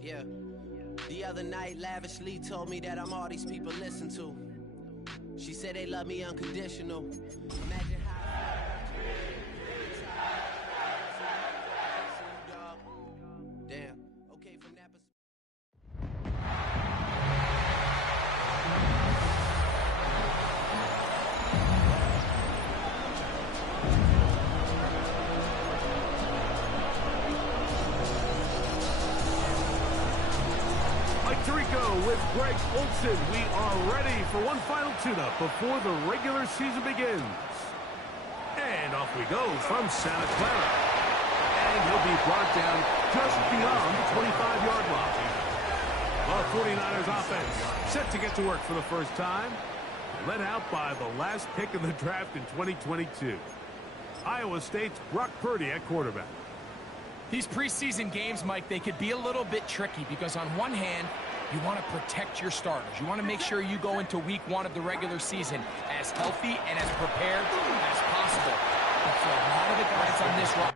Yeah. The other night, lavishly told me that I'm all these people listen to. She said they love me unconditional. Imagine how damn. Okay, from that perspective. Mike Tirico with Greg Olson. We are ready for one final tune-up before the regular season begins. And off we go from Santa Clara. And he'll be brought down just beyond the 25-yard line. The 49ers offense set to get to work for the first time. Led out by the last pick of the draft in 2022. Iowa State's Brock Purdy at quarterback. These preseason games, Mike, they could be a little bit tricky because on one hand, you want to protect your starters. You want to make sure you go into week 1 of the regular season as healthy and as prepared as possible. But for a lot of the guys on this roster,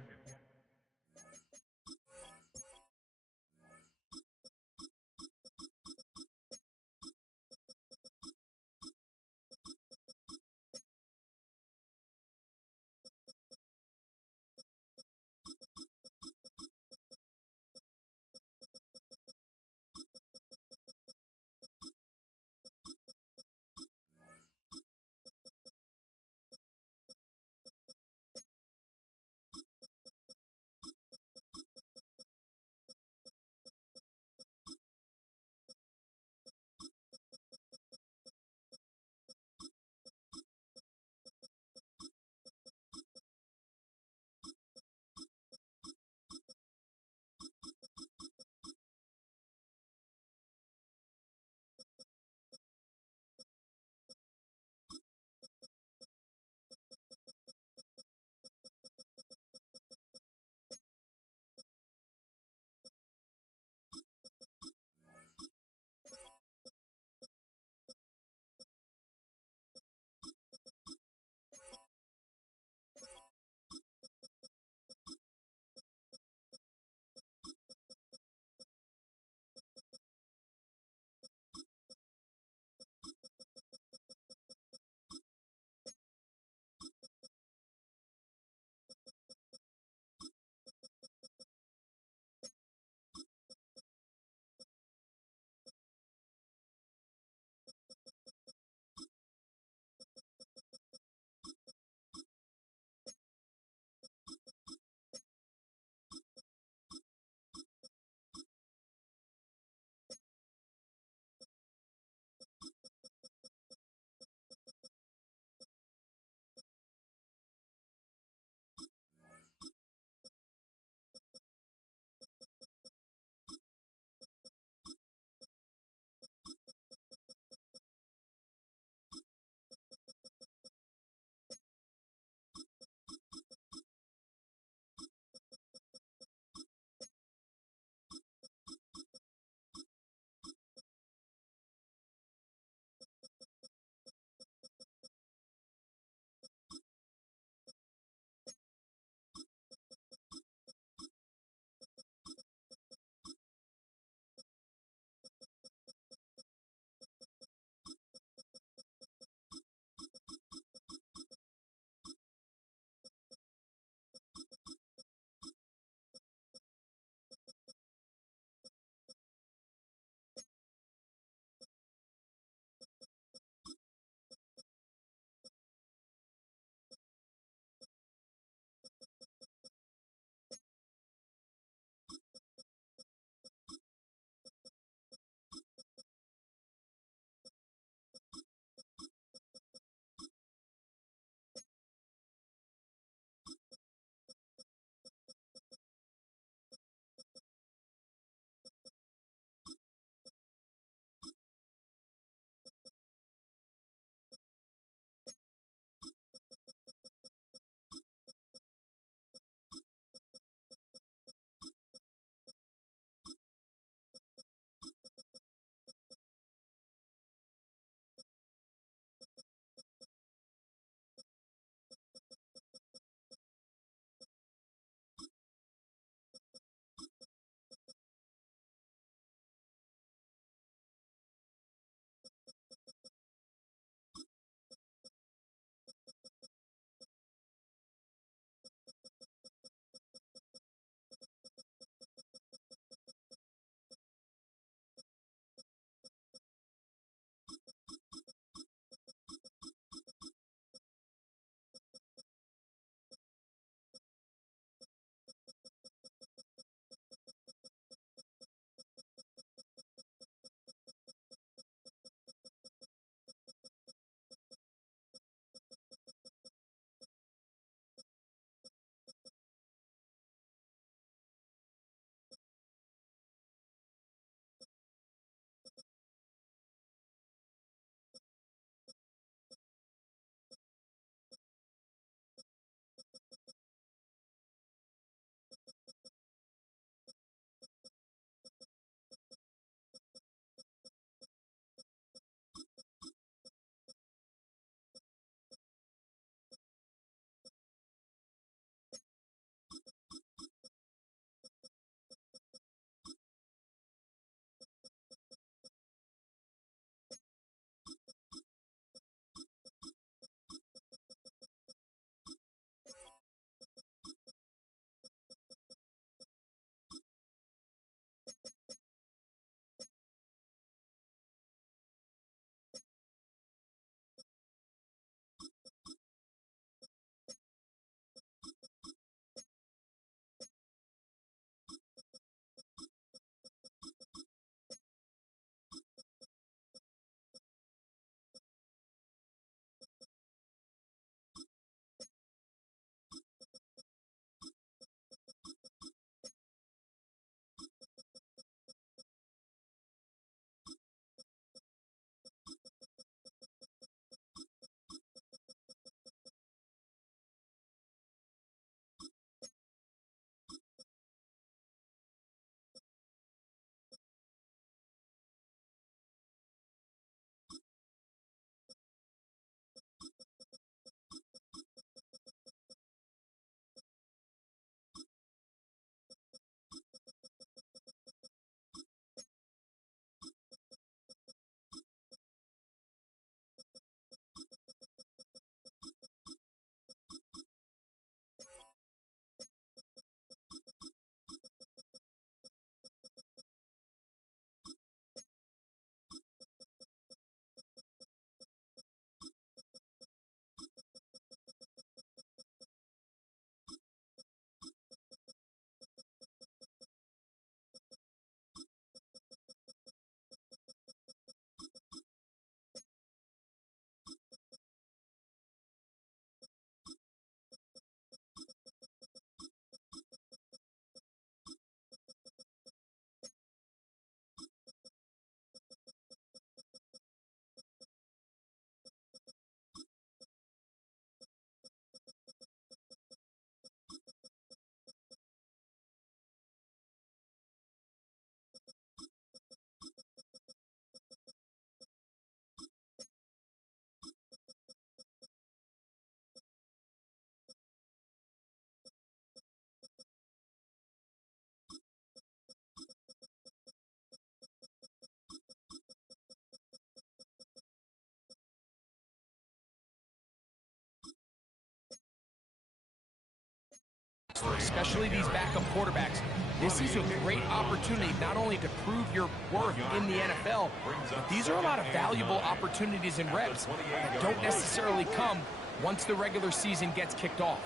roster, especially these backup quarterbacks, this is a great opportunity not only to prove your worth in the NFL, but these are a lot of valuable opportunities and reps that don't necessarily come once the regular season gets kicked off.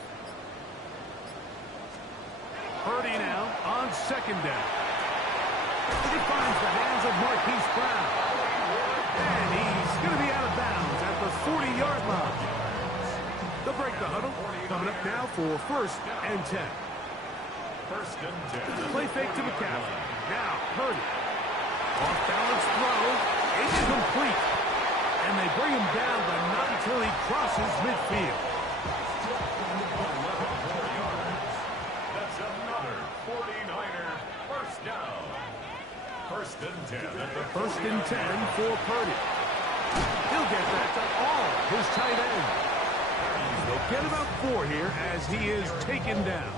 Purdy now on second down. He finds the hands of Marquise Brown. And he's going to be out of bounds at the 40-yard line. They'll break the huddle. Coming up now for 1st and 10. 1st and 10. Play fake to McCaffrey. Now Purdy. Off-balance throw. Incomplete. And they bring him down, but not until he crosses midfield. That's another 49er first down. 1st and 10 at the 1st and 10 for Purdy. He'll get back to all his tight ends. They'll get about 4 here as he is taken down.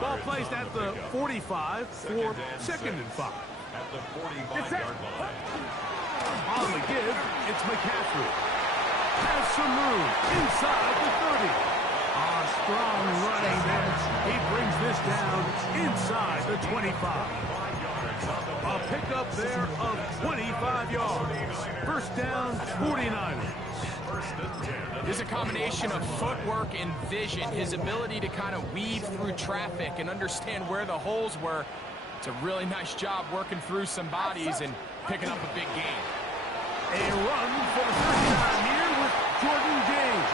Ball placed at the 45 for 2nd and 5. At the 45-yard line. On the give, it's McCaffrey. Has some room inside the 30. Strong running there. He brings this down inside the 25. A pickup there of 25 yards. 1st down, 49ers. There's a combination of footwork and vision, his ability to kind of weave through traffic and understand where the holes were. It's a really nice job working through some bodies and picking up a big gain. A run for the first time here with Jordan James.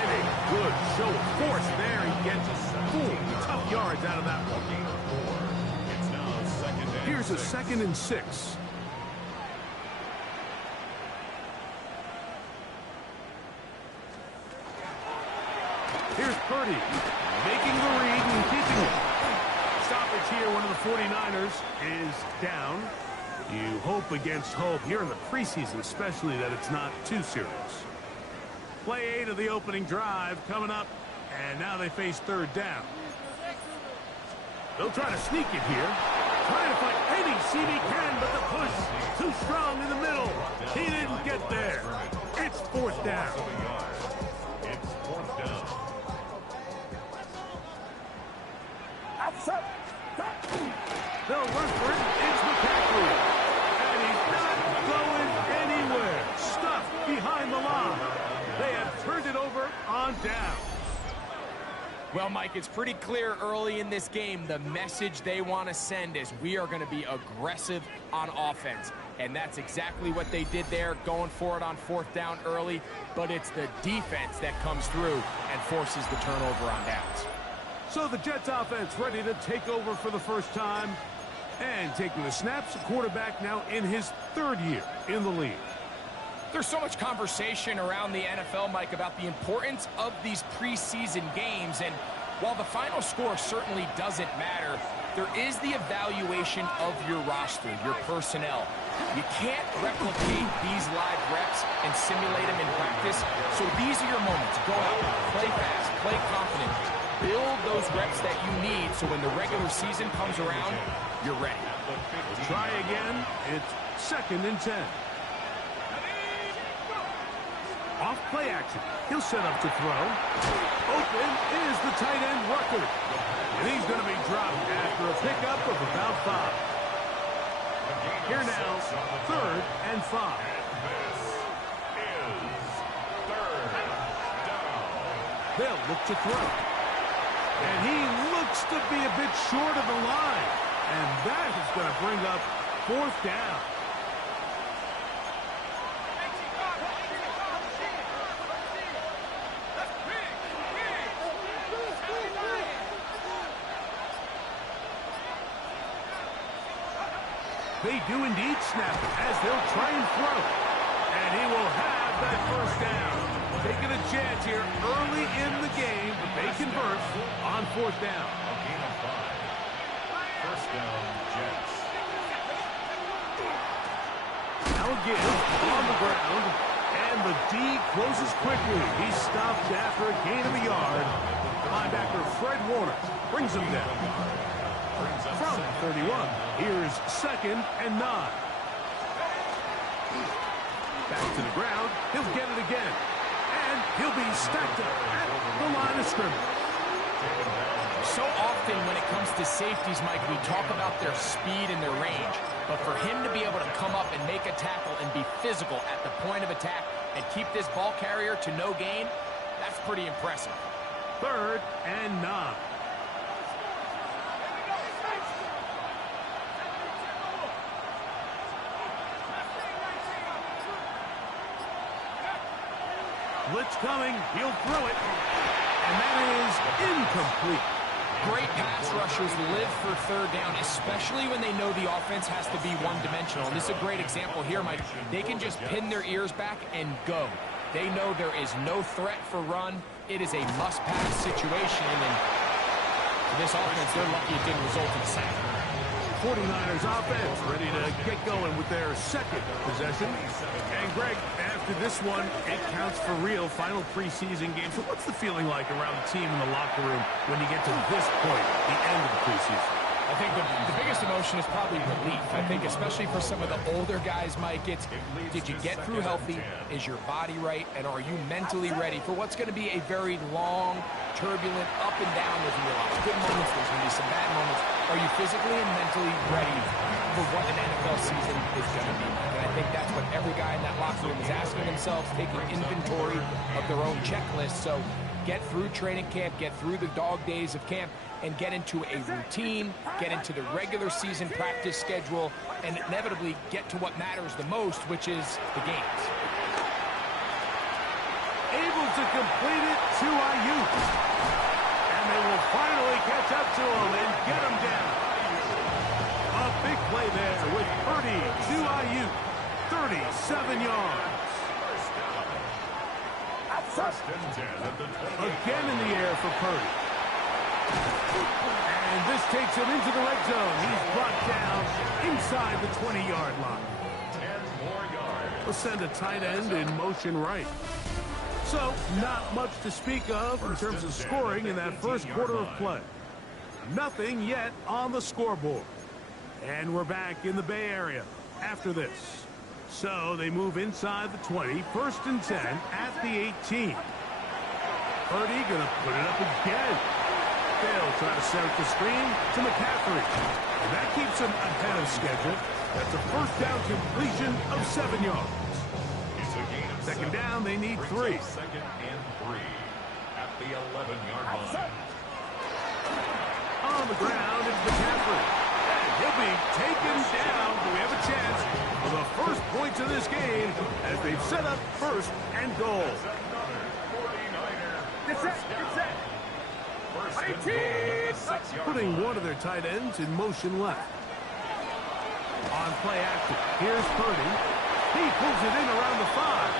And a good show of force there. He gets 4 tough yards out of that one. Here's a 2nd and 6. Here's Purdy, making the read and keeping it. Stoppage here, one of the 49ers is down. You hope against hope here in the preseason, especially, that it's not too serious. Play 8 of the opening drive coming up, and now they face 3rd down. They'll try to sneak it here. Trying to find any seam he can, but the push too strong in the middle. He didn't get there. It's 4th down. It's 4th down. They'll run for it. It's McCaffrey. And he's not going anywhere. Stuffed behind the line. They have turned it over on down. Well, Mike, it's pretty clear early in this game the message they want to send is we are going to be aggressive on offense. And that's exactly what they did there, going for it on 4th down early. But it's the defense that comes through and forces the turnover on downs. So the Jets offense ready to take over for the first time. And taking the snaps, quarterback now in his 3rd year in the league. There's so much conversation around the NFL, Mike, about the importance of these preseason games. And while the final score certainly doesn't matter, there is the evaluation of your roster, your personnel. You can't replicate these live reps and simulate them in practice. So these are your moments. Go out, play fast, play confident. Build those reps that you need so when the regular season comes around, you're ready. We'll try again. It's 2nd and 10. Off play action. He'll set up to throw. Open is the tight end Rucker. And he's going to be dropped after a pickup of about 5. Here now, 3rd and 5. They'll look to throw. And he looks to be a bit short of the line. And that is going to bring up 4th down. They do indeed snap as they'll try and throw. And he will have that 1st down. Taking a chance here early in the game, but they convert on 4th down. A gain of 5. 1st down, Jets. Now a give on the ground. And the D closes quickly. He's stopped after a gain of a yard. Linebacker Fred Warner brings him down. From 31, here's 2nd and 9. Back to the ground. He'll get it again. And he'll be stacked up at the line of scrimmage. So often when it comes to safeties, Mike, we talk about their speed and their range. But for him to be able to come up and make a tackle and be physical at the point of attack and keep this ball carrier to no gain, that's pretty impressive. 3rd and 9. Blitz coming. He'll throw it. And that is incomplete. Great pass rushers live for 3rd down, especially when they know the offense has to be one-dimensional. And this is a great example here, Mike. They can just pin their ears back and go. They know there is no threat for run. It is a must-pass situation. And for this offense, they're lucky it didn't result in a sack. 49ers offense ready to get going with their 2nd possession. And Greg, after this one, it counts for real. Final preseason game. So what's the feeling like around the team in the locker room when you get to this point, the end of the preseason? I think the biggest emotion is probably relief. I think especially for some of the older guys, Mike, it's did you get through healthy? Is your body right? And are you mentally ready for what's going to be a very long, turbulent, up and down? There's going to be a lot of good moments. There's going to be some bad moments. Are you physically and mentally ready for what an NFL season is going to be like? And I think that's what every guy in that locker room is asking themselves, taking inventory of their own checklist. So get through training camp, get through the dog days of camp, and get into a routine, get into the regular season practice schedule, and inevitably get to what matters the most, which is the games. Able to complete it to Ayuk. And they will finally catch up to him and get him down. A big play there with Purdy to Ayuk. 37 yards. Again in the air for Purdy. And this takes him into the red zone. He's brought down inside the 20-yard line. 10 more yards. We'll send a tight end in motion right. So, not much to speak of in terms of scoring in that first quarter of play. Nothing yet on the scoreboard. And we're back in the Bay Area after this. So, they move inside the 20, 1st and 10 at the 18. Purdy going to put it up again. They'll try to set up the screen to McCaffrey. And that keeps him ahead of schedule. That's a 1st down completion of 7 yards. 2nd down, they need 3. 2nd and 3 at the 11-yard line. On the ground, it's McCaffrey. And he'll be taken down. Do we have a chance for the first points of this game as they've set up 1st and goal? Get set. Putting one of their tight ends in motion left. On play action, here's Purdy. He pulls it in around the 5.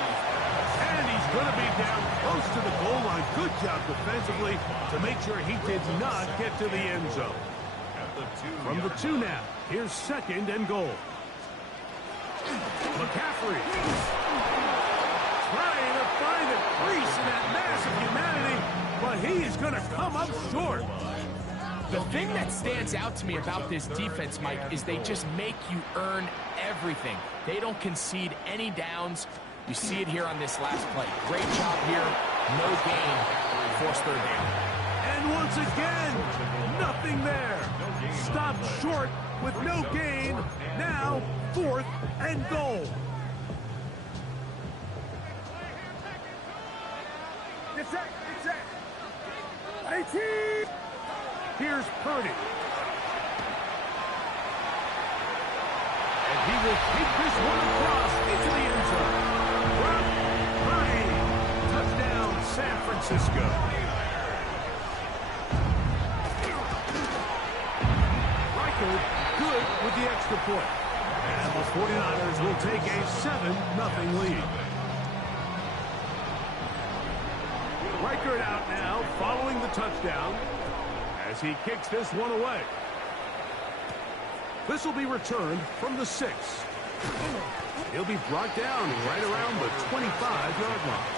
And he's going to be down close to the goal line. Good job defensively to make sure he did not get to the end zone. From the 2 now, here's 2nd and goal. McCaffrey trying to find a crease in that mass of humanity, but he is going to come up short. The thing that stands out to me about this defense, Mike, is they just make you earn everything. They don't concede any downs. You see it here on this last play. Great job here. No gain. Forced 3rd down. And once again, nothing there. Stopped short with no gain. Now, 4th and goal. Get set. 18. Here's Purdy. And he will take this one across into the end zone. Brock Purdy. Touchdown, San Francisco. Reichel good with the extra point. And the 49ers will take a 7-0 lead. Reichert out now, following the touchdown, as he kicks this one away. This will be returned from the 6. He'll be brought down right around the 25-yard line.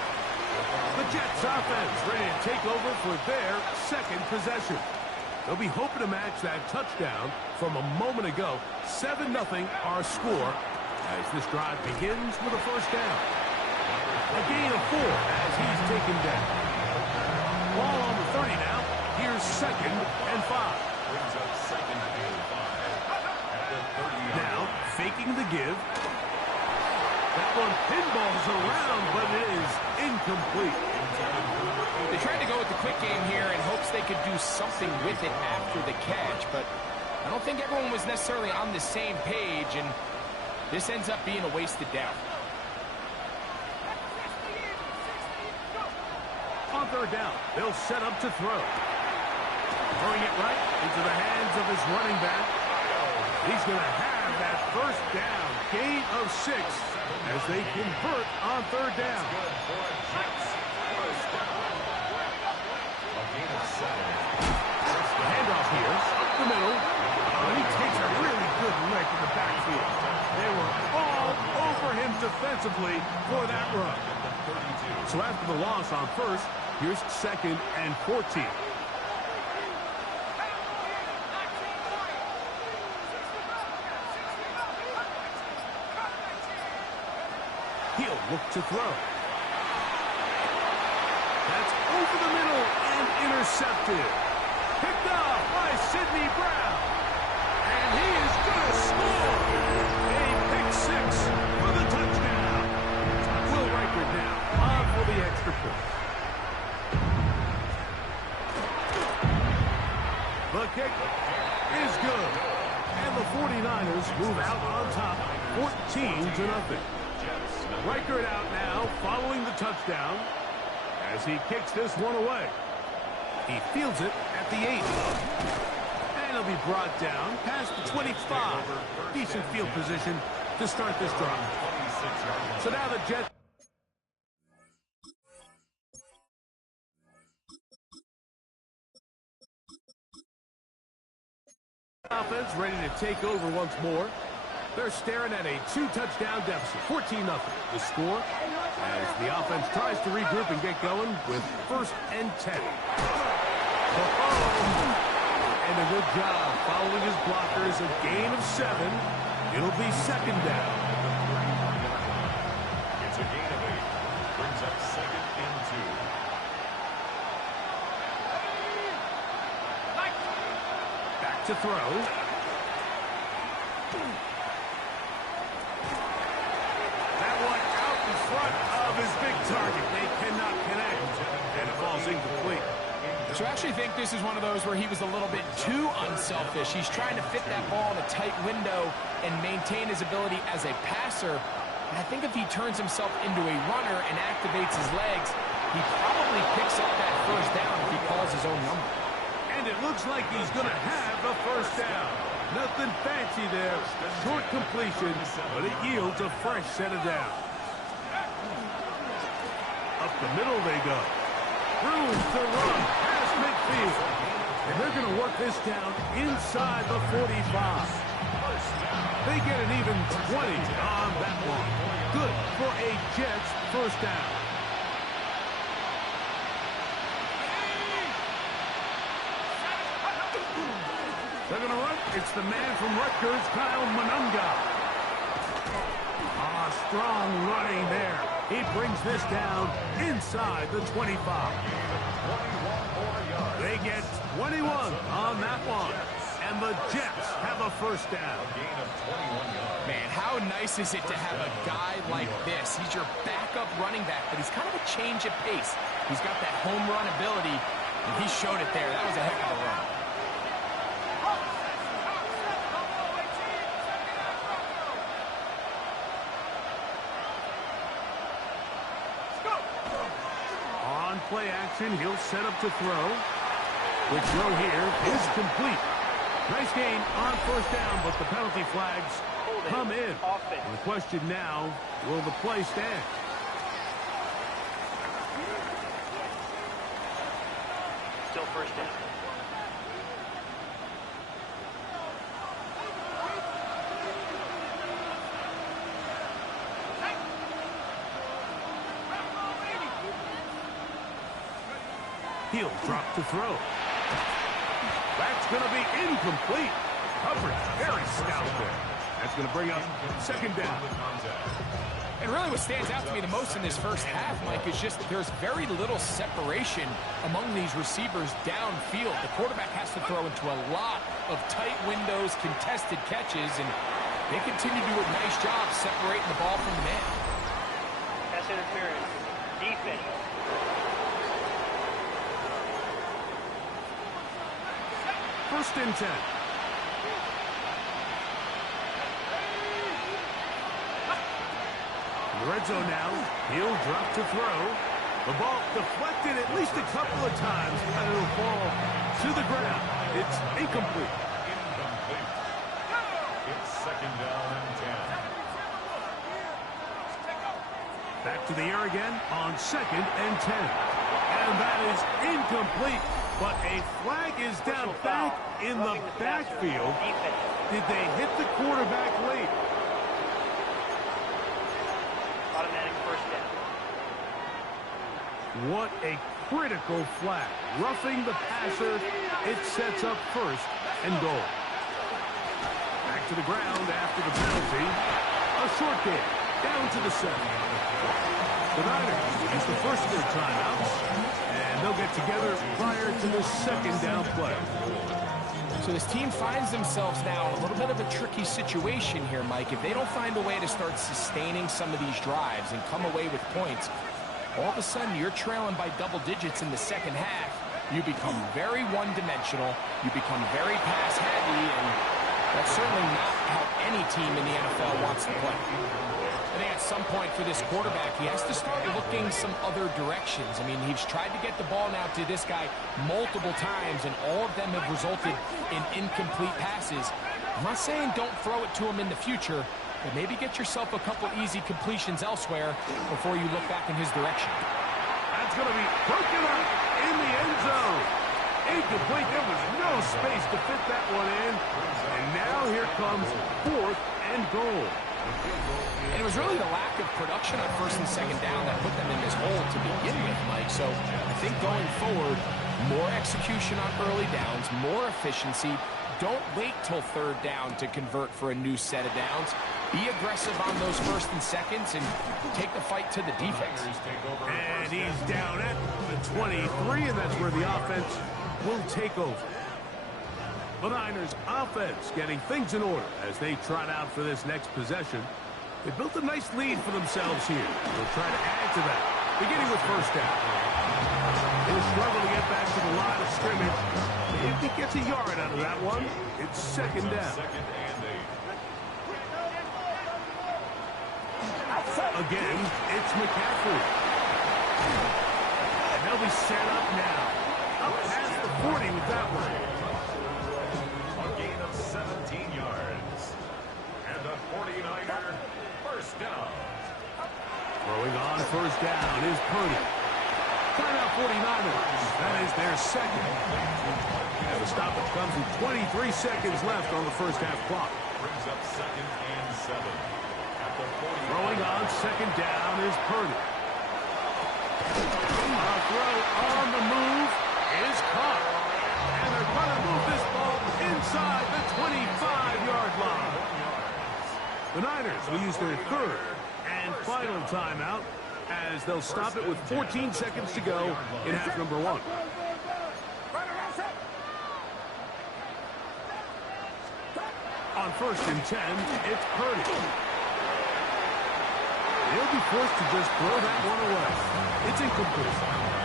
The Jets offense ready to take over for their 2nd possession. They'll be hoping to match that touchdown from a moment ago. 7-0 our score as this drive begins with a 1st down. A gain of 4 as he's taken down. Ball on the 30 now. Here's second and 5. Brings up second and 5 at the 30-yard Now, line. faking the give. That one pinballs around, but it is incomplete. They tried to go with the quick game here in hopes they could do something with it after the catch, but I don't think everyone was necessarily on the same page, and this ends up being a wasted down. On third down, they'll set up to throw. Throwing it right into the hands of his running back. He's going to have that first down, gain of 6, as they convert on third down. Good for a Jets first down. A gain of 7. The handoff here, up the middle. And he takes a really good lick in the backfield. They were all over him defensively for that run. So after the loss on first, here's second and 14. He'll look to throw. That's over the middle and intercepted. Picked off by Sidney Brown. And he is going to score. A pick 6 for the touchdown. Will Reichert now on for the extra point. The kick is good. And the 49ers move out on top 14-0. Reichert out now following the touchdown as he kicks this one away. He fields it at the 8. And he'll be brought down past the 25. Decent field position to start this drive. So now the Jets. Offense ready to take over once more. They're staring at a 2-touchdown deficit, 14-0. The score as the offense tries to regroup and get going with 1st and 10. And a good job following his blockers, a gain of 7. It'll be second down. It's a gain of 8. Brings up second and 2. Back to throw. That one out in front of his big target. They cannot connect, and it falls incomplete. So I actually think this is one of those where he was a little bit too unselfish. He's trying to fit that ball in a tight window and maintain his ability as a passer. And I think if he turns himself into a runner and activates his legs, he probably picks up that first down if he calls his own number. And it looks like he's going to have the first down. Nothing fancy there. Short completion, but it yields a fresh set of downs. Up the middle they go. Room to run past midfield. And they're going to work this down inside the 45. They get an even 20 on that one. Good for a Jets first down. They're going to run. It's the man from Rutgers, Kyle Monunga. Strong running there. He brings this down inside the 25. 21 more yards. They get 21 on that one. And the Jets have a first down. A gain of 21 yards. Man, how nice is it to have a guy like this? He's your backup running back, but he's kind of a change of pace. He's got that home run ability, and he showed it there. That was a heck of a run. On play action, he'll set up to throw. The throw here is complete. Nice gain on first down, but the penalty flags come in. And the question now, will the play stand? Still first down. He'll drop to throw. That's going to be incomplete. Coverage very stout there. That's going to bring up second down. And really what stands out to me the most in this first half, Mike, is just there's very little separation among these receivers downfield. The quarterback has to throw into a lot of tight windows, contested catches, and they continue to do a nice job separating the ball from the man. Pass interference. Defense. First and 10. In the red zone now. He'll drop to throw. The ball deflected at least a couple of times, and it'll fall to the ground. It's incomplete. It's second down and 10. Back to the air again on second and 10. And that is incomplete. But a flag is down back in the backfield. Did they hit the quarterback late? Automatic first down. What a critical flag. Roughing the passer. It sets up first and goal. Back to the ground after the penalty. A short game. Down to the 7. The Niners use the first of their timeouts. And they'll get together prior to the second down play. So this team finds themselves now in a little bit of a tricky situation here, Mike. If they don't find a way to start sustaining some of these drives and come away with points, all of a sudden you're trailing by double digits in the second half. You become very one-dimensional. You become very pass-heavy, and that's certainly not how any team in the NFL wants to play. I think at some point for this quarterback, he has to start looking some other directions. I mean, he's tried to get the ball now to this guy multiple times, and all of them have resulted in incomplete passes. I'm not saying don't throw it to him in the future, but maybe get yourself a couple easy completions elsewhere before you look back in his direction. That's going to be broken up in the end zone. Incomplete. There was no space to fit that one in. And now here comes fourth and goal. And it was really the lack of production on first and second down that put them in this hole to begin with, Mike. So I think going forward, more execution on early downs, more efficiency. Don't wait till third down to convert for a new set of downs. Be aggressive on those first and seconds and take the fight to the defense. And he's down at the 23, and that's where the offense will take over. The Niners offense getting things in order as they trot out for this next possession. They built a nice lead for themselves here. They'll try to add to that, beginning with first down. He'll struggle to get back to the line of scrimmage. If he gets a yard out of that one, it's second down. Second and 8. Again, it's McCaffrey. And they'll be set up now. Up past the 40 with that one. A gain of 17 yards. And a 49er first down. Throwing on first down is Purdy. Timeout 49ers. That is their second. And the stoppage comes with 23 seconds left on the first half clock. Brings up second and 7. At the 40. Throwing on second down is Purdy. A throw on the move is caught. And they're going to move this ball inside the 25-yard line. The Niners will use their third and final timeout as they'll stop it with 14 seconds to go in half number 1. On first and 10, it's Purdy. He'll be forced to just throw that one away. It's incomplete.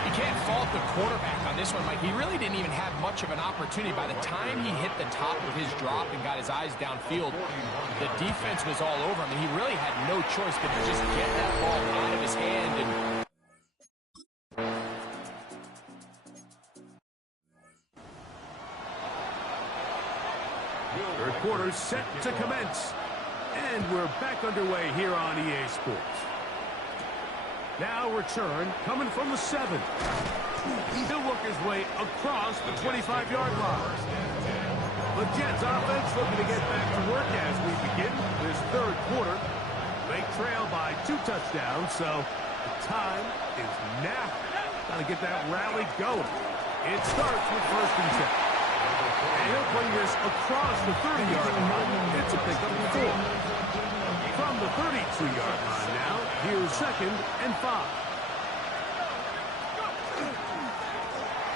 You can't fault the quarterback on this one, Mike. He really didn't even have much of an opportunity. By the time he hit the top of his drop and got his eyes downfield, the defense was all over him, and he really had no choice but to just get that ball out of his hand and third quarter set to commence. And we're back underway here on EA Sports. Now return coming from the 7. He'll work his way across the 25-yard line. The Jets offense looking to get back to work as we begin this third quarter. They trail by 2 touchdowns, so the time is now. Got to get that rally going. It starts with first and 10. And he'll bring this across the 30-yard line. It's a pickup of 4. From the 32-yard line now, here's 2nd and 5.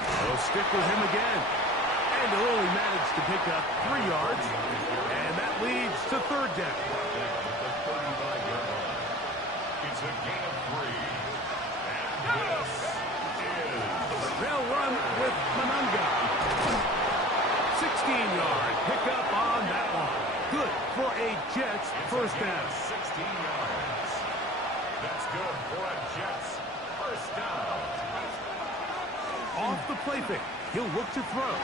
They'll stick with him again. And they'll only manage to pick up 3 yards. And that leads to 3rd down. It's a gain of 3. And this is... They'll run with Manunga. 16-yard pickup on that one. Good for a Jets first down. 16 yards. That's good for a Jets first down. Off the play fake. He'll look to throw.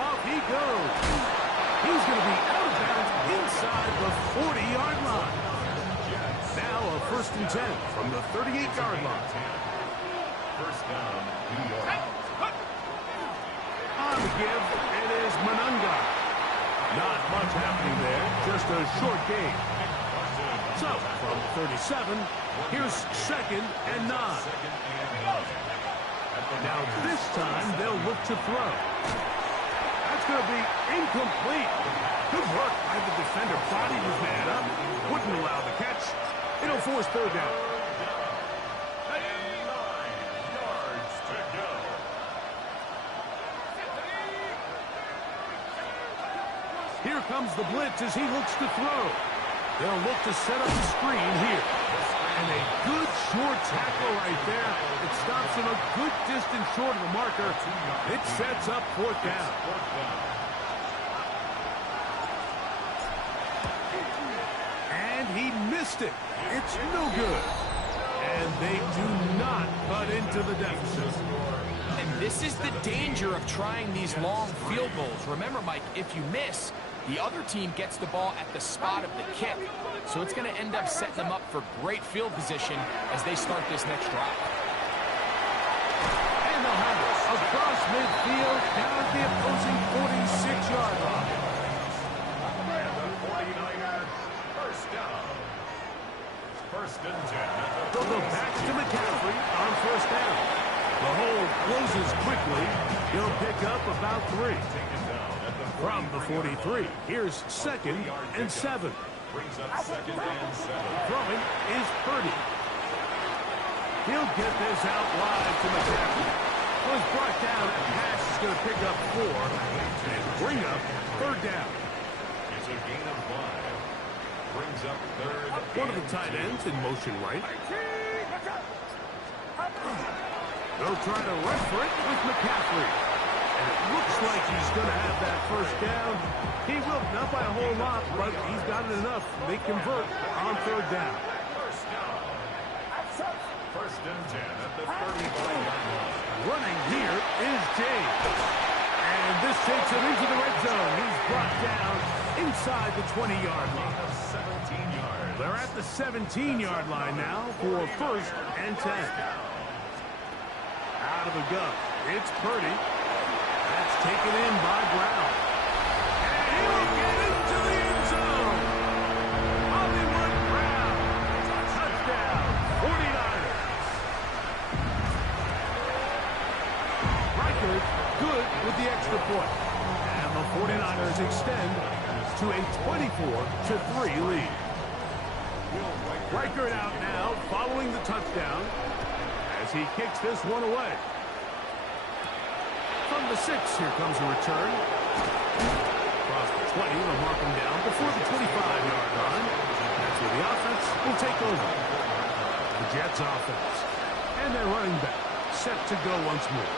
Off he goes. He's going to be out of bounds inside the 40-yard line. Now a 1st and 10 from the 38-yard line. First down, New York. On the give, it is Manunga. Not much happening there, just a short gain. So, from 37, here's 2nd and 9. Now this time, they'll look to throw. That's going to be incomplete. Good work by the defender. Bodied his man up. Wouldn't allow the catch. It'll force 3rd down. 9 yards to go. Here comes the blitz as he looks to throw. They'll look to set up the screen here. And a good short tackle right there. It stops him a good distance short of the marker. It sets up 4th down. And he missed it. It's no good. And they do not cut into the deficit. And this is the danger of trying these long field goals. Remember, Mike, if you miss, the other team gets the ball at the spot of the kick. So it's going to end up setting them up for great field position as they start this next drive. And they'll have it across midfield down at the opposing 46-yard line. And the 49ers first down. 1st and 10. They'll go back to McCaffrey on 1st down. The hole closes quickly. He'll pick up about 3. From the 43, here's 2nd and 7. Brings up 2nd and 7. Throwing is Purdy. He'll get this out wide to McCaffrey. Was brought down, and pass is going to pick up 4 and bring up 3rd down. It's a gain of 5. Brings up 3rd. One of the tight ends in motion right. They'll try to run for it with McCaffrey. And it looks like he's going to have that 1st down. He will, not by a whole lot, but he's got it enough. They convert on 3rd down. First down. 1st and 10 at the 35-yard line. Running here is James. And this takes him into the red zone. He's brought down inside the 20-yard line. 17 yards. They're at the 17-yard line now for 1st and 10. Out of the gun. It's Purdy. That's taken in by Brown. And he'll get into the end zone. Hollywood Brown. Touchdown. 49ers. Reichert good with the extra point. And the 49ers extend to a 24-3 lead. Reichert out now following the touchdown as he kicks this one away. From the 6, here comes a return. Across the 20, they'll mark him down before the 25-yard line. That's where the offense will take over. The Jets offense. And their running back set to go once more.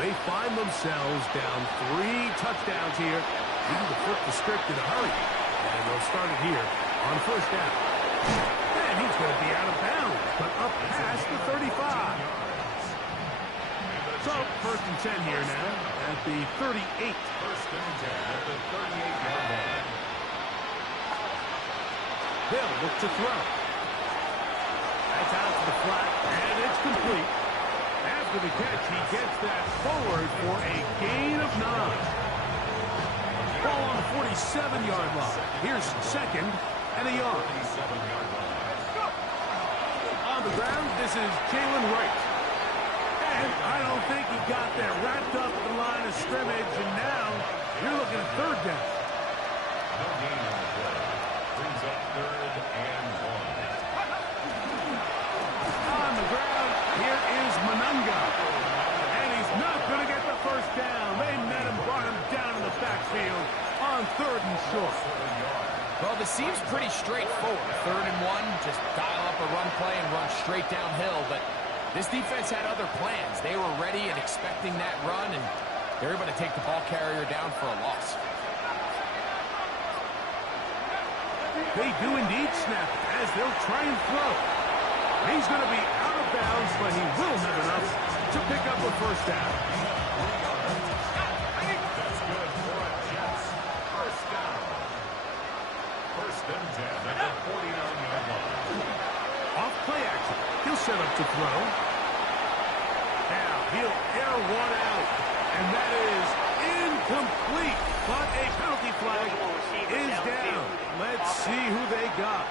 They find themselves down 3 touchdowns here. Needing to flip the script in a hurry. And they'll start it here on 1st down. And he's going to be out of bounds, but up past the 35. So, 1st and 10 here now at the 38. 1st and 10 at the 38-yard line. They'll look to throw. That's out to the flat, and it's complete. After the catch, he gets that forward for a gain of 9. Ball on the 47-yard line. Here's 2nd and a yard. 47-yard line. On the ground, this is Jalen Wright. And I don't think he got there. Wrapped up at the line of scrimmage, and now you're looking at 3rd down. on 3rd and short. Well, this seems pretty straightforward. 3rd and 1, just dial up a run play and run straight downhill. But this defense had other plans. They were ready and expecting that run, and they're able to take the ball carrier down for a loss. They do indeed snap as they'll try and throw. He's going to be out of bounds, but he will have enough to pick up a first down. That's good for a Jets. First down. 1st and 10 at the 49-yard line. Off play action. He'll set up to throw. Now he'll air one out, and that is incomplete. But a penalty flag is down. Let's see who they got.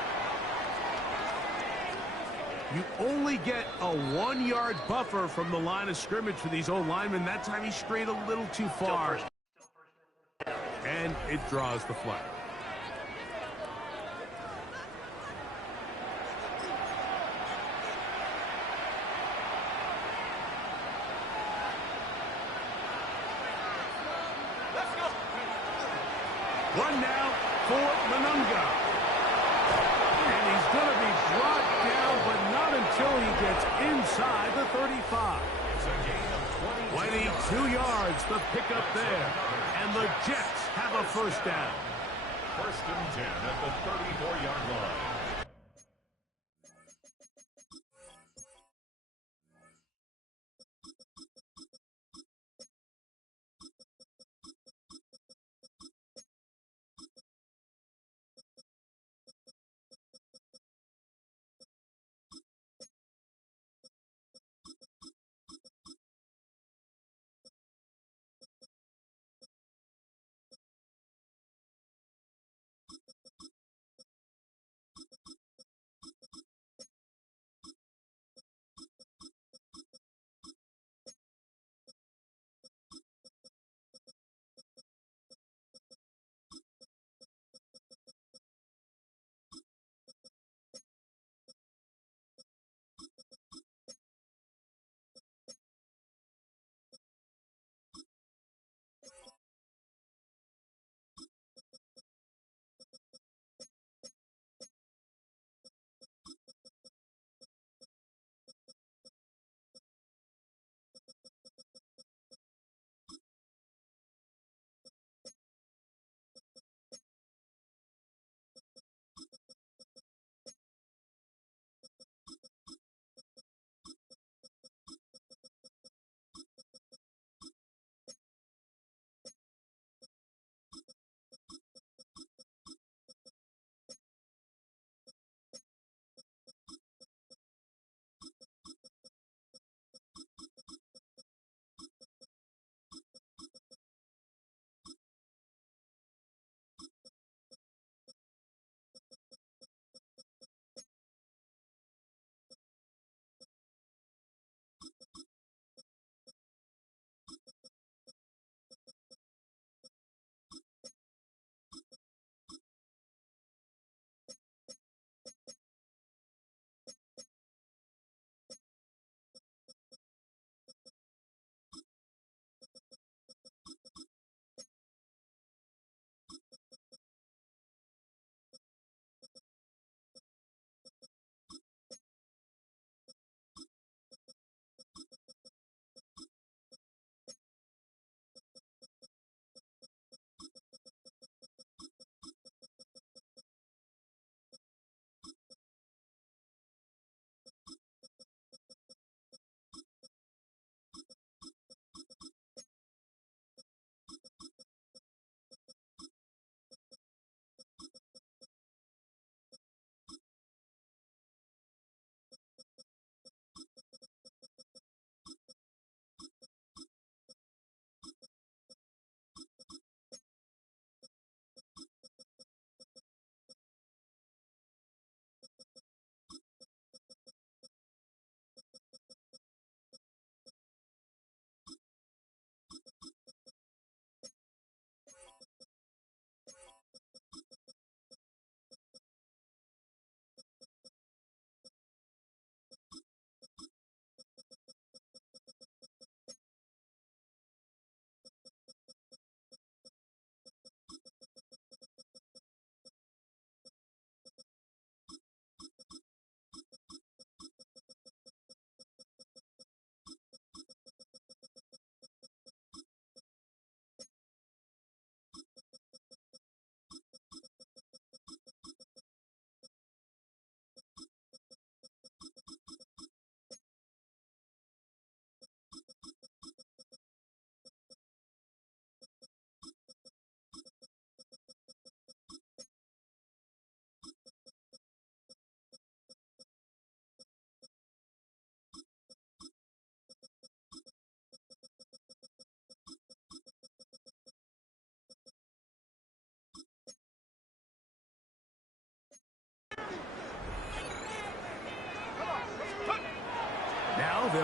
You only get a 1-yard buffer from the line of scrimmage for these old linemen. That time he strayed a little too far. And it draws the flag. One now for Manunga. And he's going to be brought down, but not until he gets inside the 35. It's a gain of 22 yards, the pickup there. And the Jets have a first down. 1st and 10 at the 34-yard line.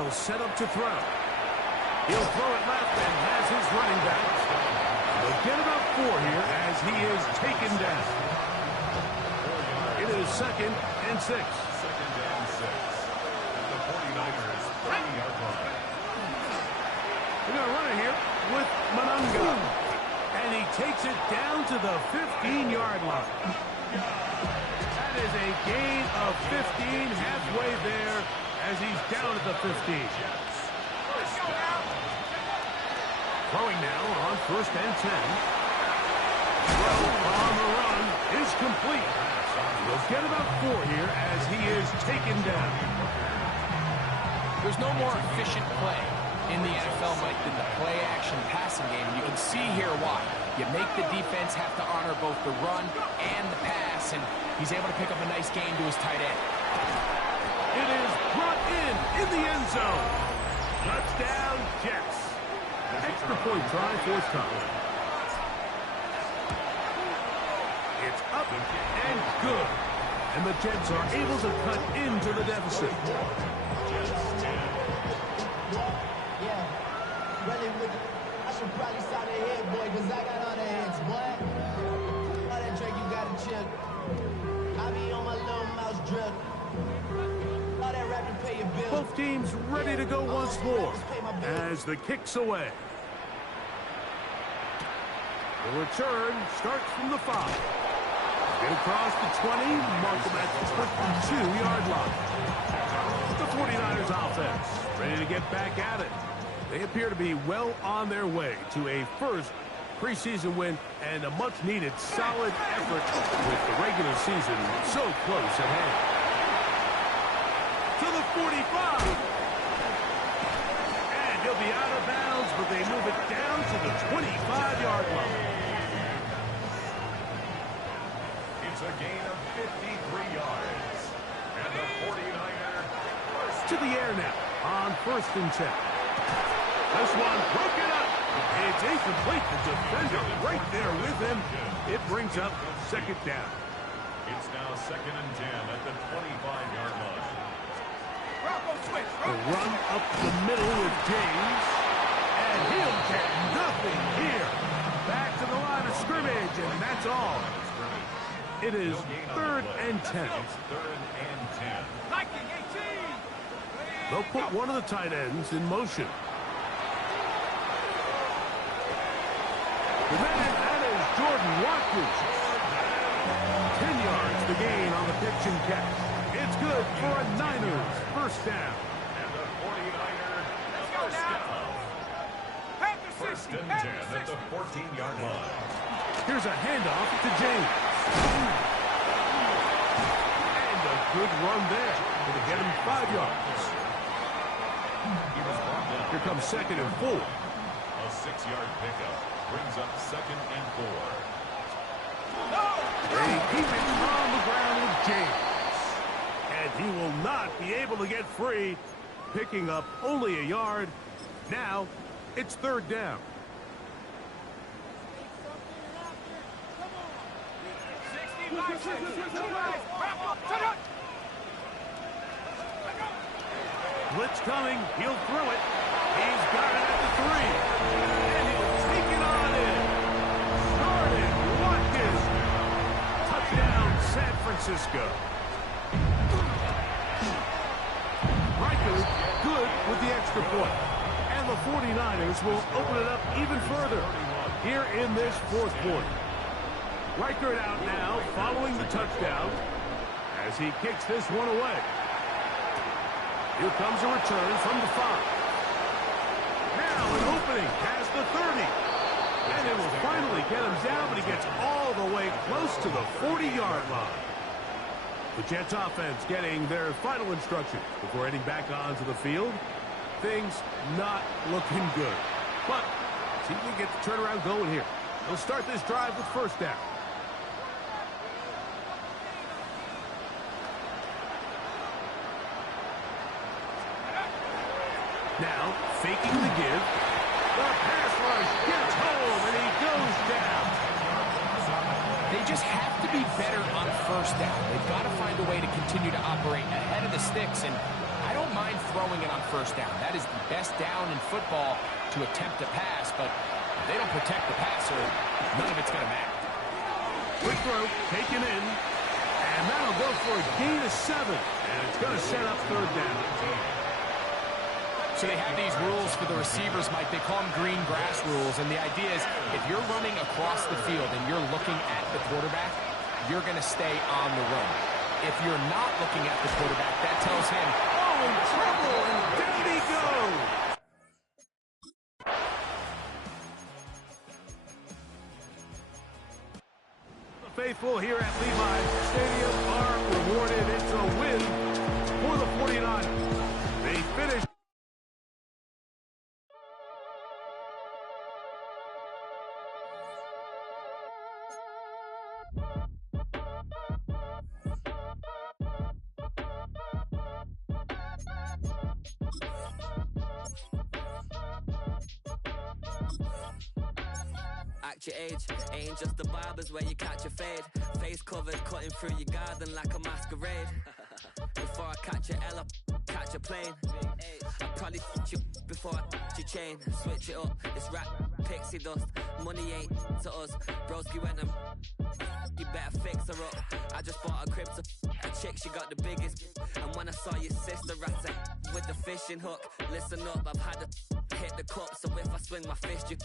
will set up to throw. He'll throw it left and has his running back. They'll get about 4 here as he is taken down. It is 2nd and 6. 2nd and 6. At the 49ers 30-yard line. We're going to run it here with Manunga. And he takes it down to the 15-yard line. That is a gain of 15 halfway there as he's down at the 15. Throwing now on 1st and 10. Throw on the run is complete. We'll get about 4 here as he is taken down. There's no more efficient play in the NFL, Mike, than the play-action passing game. You can see here why. You make the defense have to honor both the run and the pass, and he's able to pick up a nice gain to his tight end. It is brought in the end zone. Touchdown, Jets. Extra point try, 4th time. It's up and good. And the Jets are able to cut into the deficit. I should probably sign a head, boy, because I got other heads, boy. All that Drake, you got to chill. I be on my little mouse drip. All that rap to pay your bills. Both teams ready to go once more as the kick's away. The return starts from the 5. Get across the 20, mark them at the 52-yard line. The 49ers offense ready to get back at it. They appear to be well on their way to a first preseason win and a much-needed solid effort with the regular season so close at hand. To the 45. And he'll be out of bounds, but they move it down to the 25-yard line. It's a gain of 53 yards. And the 49ers to the air now on 1st and 10. This one broken up. It's incomplete. The defender right there with him. It brings up 2nd down. It's now 2nd and 10 at the 25-yard line. The run up the middle with James. And he'll get nothing here. Back to the line of scrimmage, and that's all. It is 3rd and 10. It's 3rd and 10. They'll put one of the tight ends in motion. The man, that is Jordan Watkins. 10 yards the gain on the pitch and catch. It's good for a Niners 1st down. And the 49ers first down. 1st and 10 at the 14-yard line. Here's a handoff to James. And a good run there. Going to get him 5 yards. He was brought down. Here comes 2nd and 4. A 6-yard pickup brings up 2nd and 4. They keep it on the ground with James. And he will not be able to get free, picking up only a yard. Now, it's 3rd down. Blitz coming. He'll throw it. He's got it at the 3. And he'll take it on in. Jordan Watkins. Touchdown, San Francisco. Riker good with the extra point. And the 49ers will open it up even further here in this 4th quarter. Riker out now following the touchdown as he kicks this one away. Here comes a return from the 5. Now an opening past the 30. And it will finally get him down, but he gets all the way close to the 40-yard line. The Jets offense getting their final instructions before heading back onto the field. Things not looking good. But see if we get the turnaround going here. They'll start this drive with 1st down. Now, faking the give. The pass rush gets home, and he goes down. They just have to be better on 1st down. They've got to find a way to continue to operate ahead of the sticks, and I don't mind throwing it on first down. That is the best down in football to attempt a pass, but if they don't protect the passer, none of it's going to matter. Quick throw, taken in, and that'll go for a gain of 7, and it's going to set up third down. So they have these rules for the receivers, Mike. They call them green grass rules, and the idea is if you're running across the field and you're looking at the quarterback, you're going to stay on the run. If you're not looking at the quarterback, that tells him, oh, in trouble, and down he goes. The faithful here at Levi Stadium are rewarded. It's a win for the 49ers. They finish. Act your age, ain't just the barbers where you catch a fade. Face covered, cutting through your garden like a masquerade. Before I catch a L up, catch a plane. I probably f*** you before I f*** your chain. Switch it up, it's rap, pixie dust. Money ain't to us, broski went and you better fix her up. I just bought a crib to a chick, she got the biggest. And when I saw your sister at with the fishing hook, listen up, I've had to hit the cup, so if I swing my fist, you